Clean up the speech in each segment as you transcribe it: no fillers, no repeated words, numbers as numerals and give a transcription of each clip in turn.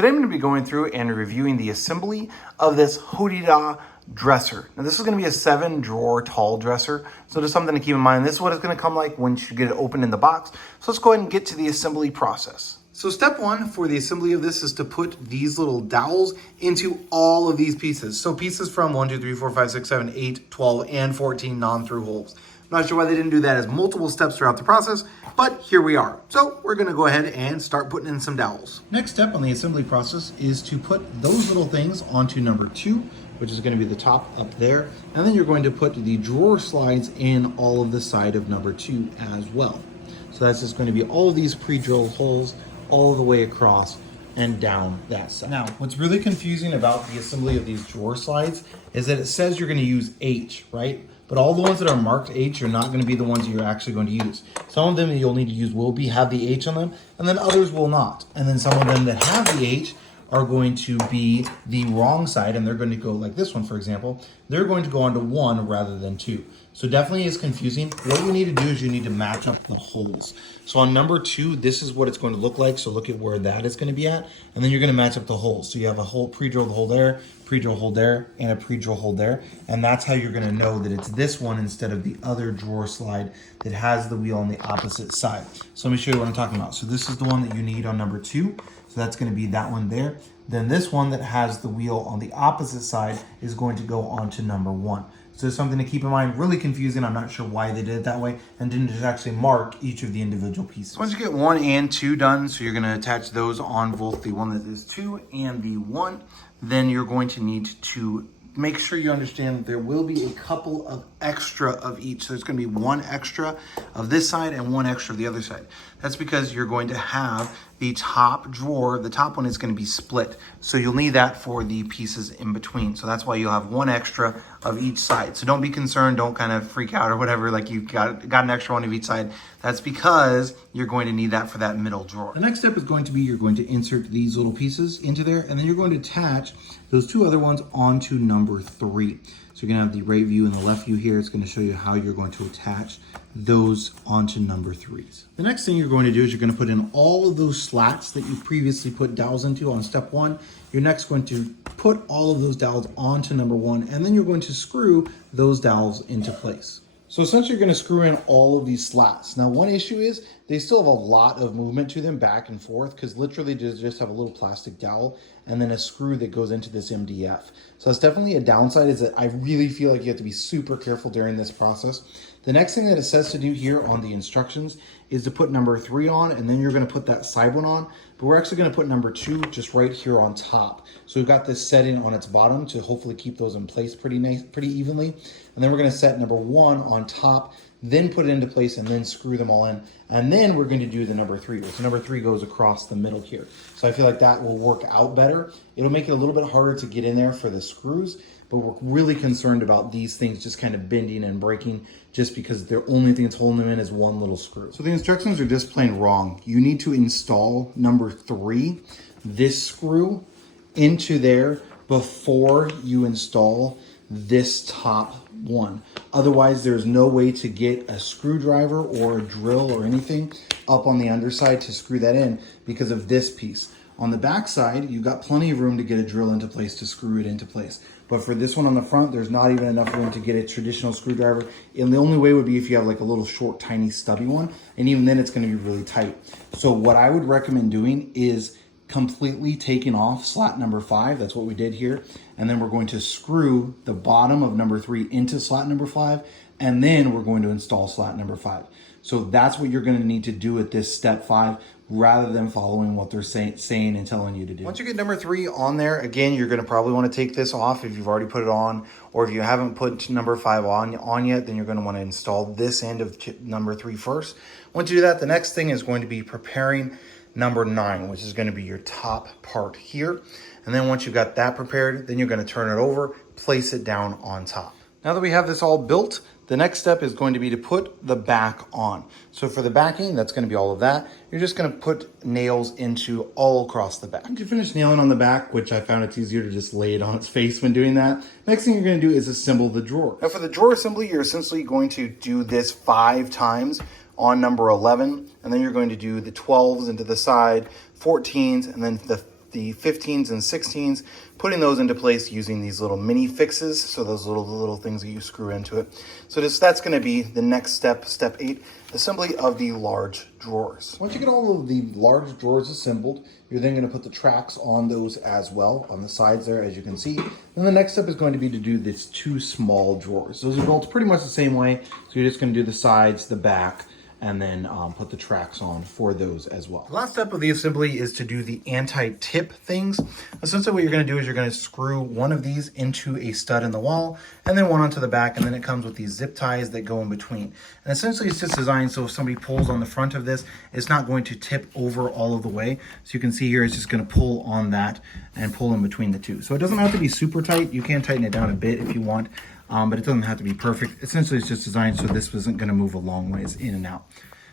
Today I'm going to be going through and reviewing the assembly of this Hodedah dresser. Now this is going to be a 7-drawer tall dresser, so just something to keep in mind. This is what it's going to come like once you get it open in the box. So let's go ahead and get to the assembly process. So step one for the assembly of this is to put these little dowels into all of these pieces. So pieces from 1, 2, 3, 4, 5, 6, 7, 8, 12, and 14 non-through holes. I'm not sure why they didn't do that as multiple steps throughout the process, but here we are. So we're gonna go ahead and start putting in some dowels. Next step on the assembly process is to put those little things onto number 2, which is gonna be the top up there. And then you're going to put the drawer slides in all of the side of number 2 as well. So that's just gonna be all of these pre-drilled holes all the way across and down that side. Now, what's really confusing about the assembly of these drawer slides is that it says you're gonna use H, right? But all the ones that are marked H are not going to be the ones that you're actually going to use. Some of them that you'll need to use will have the H on them, and then others will not. And then some of them that have the H are going to be the wrong side, and they're going to go like this one, for example. They're going to go onto 1 rather than 2. So definitely is confusing. What you need to do is you need to match up the holes. So on number 2, this is what it's going to look like. So look at where that is going to be at, and then you're going to match up the holes. So you have a hole, pre-drilled hole there, pre-drill hole there, and a pre-drill hole there. And that's how you're going to know that it's this one instead of the other drawer slide that has the wheel on the opposite side. So let me show you what I'm talking about. So this is the one that you need on number 2. So that's going to be that one there. Then this one that has the wheel on the opposite side is going to go on to number 1. So it's something to keep in mind. Really confusing. I'm not sure why they did it that way and didn't just actually mark each of the individual pieces. Once you get 1 and 2 done, so you're going to attach those on both the one that is 2 and the 1, then you're going to need to make sure you understand that there will be a couple of extra of each. So there's going to be 1 extra of this side and 1 extra of the other side. That's because you're going to have the top drawer, the top one is going to be split. So you'll need that for the pieces in between. So that's why you'll have 1 extra of each side. So don't be concerned, don't kind of freak out or whatever, like you've got an extra one of each side. That's because you're going to need that for that middle drawer. The next step is going to be you're going to insert these little pieces into there, and then you're going to attach those 2 other ones onto number 3. So you're gonna have the right view and the left view here. It's gonna show you how you're going to attach those onto number 3s. The next thing you're going to do is you're gonna put in all of those slats that you previously put dowels into on step 1. You're next going to put all of those dowels onto number 1, and then you're going to screw those dowels into place. So essentially you're going to screw in all of these slats. Now one issue is they still have a lot of movement to them back and forth because literally they just have a little plastic dowel and then a screw that goes into this MDF. So that's definitely a downside, is that I really feel like you have to be super careful during this process. The next thing that it says to do here on the instructions is to put number 3 on, and then you're going to put that side one on. But we're actually going to put number 2 just right here on top. So we've got this setting on its bottom to hopefully keep those in place pretty nice, pretty evenly. And then we're going to set number 1 on top, then put it into place and then screw them all in. And then we're going to do the number 3. So number 3 goes across the middle here. So I feel like that will work out better. It'll make it a little bit harder to get in there for the screws, but we're really concerned about these things just kind of bending and breaking just because the only thing that's holding them in is 1 little screw. So the instructions are just plain wrong. You need to install number 3, this screw, into there before you install this top one. Otherwise, there's no way to get a screwdriver or a drill or anything up on the underside to screw that in because of this piece. On the back side, you've got plenty of room to get a drill into place to screw it into place. But for this one on the front, there's not even enough room to get a traditional screwdriver. And the only way would be if you have like a little short, tiny, stubby one. And even then it's gonna be really tight. So what I would recommend doing is completely taking off slat number 5. That's what we did here. And then we're going to screw the bottom of number 3 into slat number 5. And then we're going to install slat number 5. So that's what you're going to need to do at this step 5 rather than following what they're saying and telling you to do. Once you get number 3 on there, again, you're going to probably want to take this off if you've already put it on, or if you haven't put number 5 on yet, then you're going to want to install this end of number 3 first. Once you do that, the next thing is going to be preparing number 9, which is going to be your top part here. And then once you've got that prepared, then you're going to turn it over, place it down on top. Now that we have this all built, the next step is going to be to put the back on. So for the backing, that's going to be all of that. You're just going to put nails into all across the back. Once you finish nailing on the back, which I found it's easier to just lay it on its face when doing that, next thing you're going to do is assemble the drawer. Now for the drawer assembly, you're essentially going to do this 5 times on number 11, and then you're going to do the 12s into the side, 14s, and then the the 15s and 16s, putting those into place using these little mini fixes. So those little things that you screw into it. So that's going to be the next step, step 8, assembly of the large drawers. Once you get all of the large drawers assembled, you're then going to put the tracks on those as well, on the sides there, as you can see. Then the next step is going to be to do these 2 small drawers. Those are built pretty much the same way. So you're just going to do the sides, the back, and then put the tracks on for those as well. The last step of the assembly is to do the anti-tip things. Essentially what you're going to do is you're going to screw one of these into a stud in the wall and then one onto the back, and then it comes with these zip ties that go in between. And essentially it's just designed so if somebody pulls on the front of this, it's not going to tip over all of the way. So you can see here it's just going to pull on that and pull in between the two. So it doesn't have to be super tight. You can tighten it down a bit if you want. But it doesn't have to be perfect. Essentially, it's just designed so this isn't going to move a long ways in and out.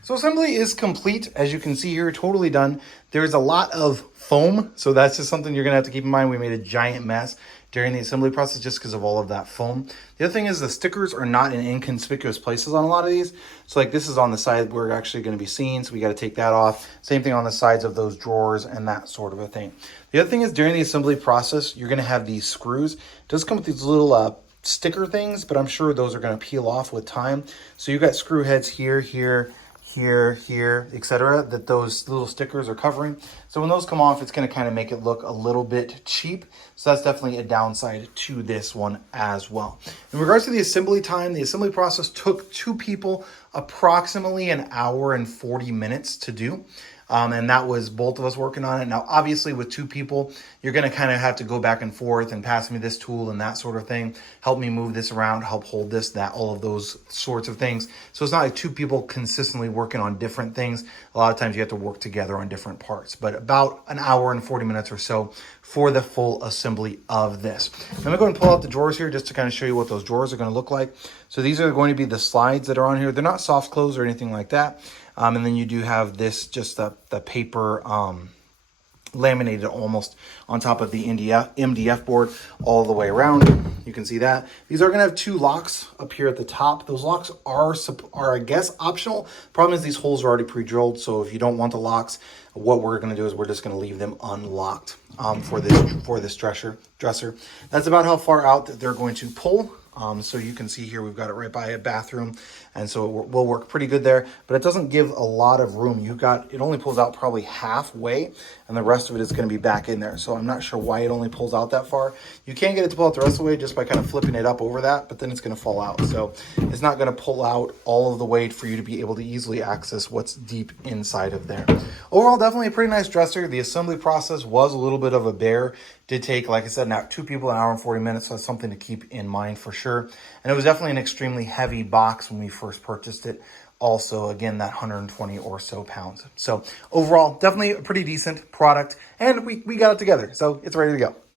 So assembly is complete. As you can see here, totally done. There's a lot of foam, so that's just something you're going to have to keep in mind. We made a giant mess during the assembly process just because of all of that foam. The other thing is the stickers are not in inconspicuous places on a lot of these. So like this is on the side we're actually going to be seeing, so we got to take that off. Same thing on the sides of those drawers and that sort of a thing. The other thing is during the assembly process, you're going to have these screws. It does come with these little sticker things, but I'm sure those are going to peel off with time. So you've got screw heads here, here, here, etc. that those little stickers are covering. So when those come off, it's going to kind of make it look a little bit cheap. So that's definitely a downside to this one as well. In regards to the assembly time, the assembly process took 2 people approximately an hour and 40 minutes to do. And that was both of us working on it. Now, obviously, with 2 people, you're going to kind of have to go back and forth and pass me this tool and that sort of thing. Help me move this around, help hold this, that, all of those sorts of things. So it's not like 2 people consistently working on different things. A lot of times you have to work together on different parts. But about an hour and 40 minutes or so for the full assembly of this. I'm going to go and pull out the drawers here just to kind of show you what those drawers are going to look like. So these are going to be the slides that are on here. They're not soft close or anything like that. And then you do have this, just the paper laminated almost on top of the MDF board all the way around. You can see that. These are going to have 2 locks up here at the top. Those locks are I guess, optional. Problem is these holes are already pre-drilled, so if you don't want the locks, what we're going to do is we're just going to leave them unlocked for this dresser. That's about how far out that they're going to pull. So you can see here we've got it right by a bathroom, and so it will work pretty good there, but it doesn't give a lot of room. It only pulls out probably halfway, and the rest of it is going to be back in there. So I'm not sure why it only pulls out that far. You can get it to pull out the rest of the way just by kind of flipping it up over that, but then it's going to fall out. So it's not going to pull out all of the way for you to be able to easily access what's deep inside of there. Overall, definitely a pretty nice dresser. The assembly process was a little bit of a bear. Did take, like I said, now 2 people, an hour and 40 minutes. So that's something to keep in mind for sure. And it was definitely an extremely heavy box when we first purchased it. Also, again, that 120 or so pounds. So overall, definitely a pretty decent product. And we got it together. So it's ready to go.